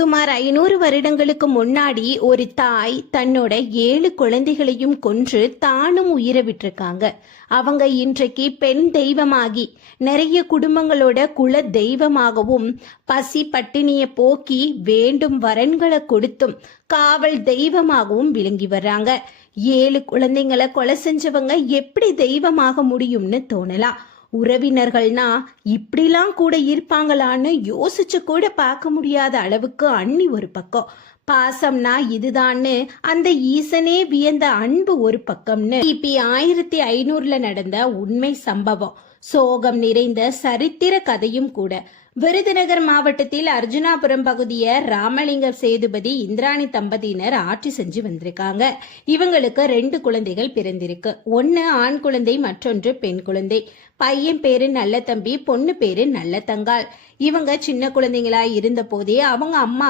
சுமார் 500 வருடங்களுக்கு முன்னாடி ஒரு தாய் தன்னோட 7 குழந்தைகளையும் கொன்று தானும் உயிரை விட்டிருக்காங்க. அவங்க இன்றைக்கு பெண் தெய்வமாகி நிறைய குடும்பங்களோட குல தெய்வமாகவும் பசி பட்டினிய போக்கி வேண்டும் வரன்களை கொடுத்தும் காவல் தெய்வமாகவும் விளங்கி வர்றாங்க. 7 குழந்தைங்களை கொலை செஞ்சவங்க எப்படி தெய்வமாக முடியும்னு தோணலாம். உறவினர்கள்னா இப்படிலாம் கூட இருப்பாங்களான்னு யோசிச்சு கூட பார்க்க முடியாத அளவுக்கு அண்ணி ஒரு பக்கம், பாசம்னா இதுதான்னு அந்த ஈசனே வியந்த அன்பு ஒரு பக்கம்னு கிபி 1500 நடந்த உண்மை சம்பவம், சோகம் நிறைந்த சரித்திர கதையும் கூட. விருதுநகர் மாவட்டத்தில் அர்ஜுனாபுரம் பகுதிய ராமலிங்கம் சேதுபதி இந்திராணி தம்பதியினர் ஆட்சி செஞ்சு வந்திருக்காங்க. இவங்களுக்கு 2 குழந்தைகள் பிறந்திருக்கு. ஒன்னு ஆண் குழந்தை, மற்றொன்று பெண் குழந்தை. பையன் பேரு நல்ல தம்பி, பொண்ணு பேரு நல்ல தங்காள். இவங்க சின்ன குழந்தைங்களா இருந்த போதே அவங்க அம்மா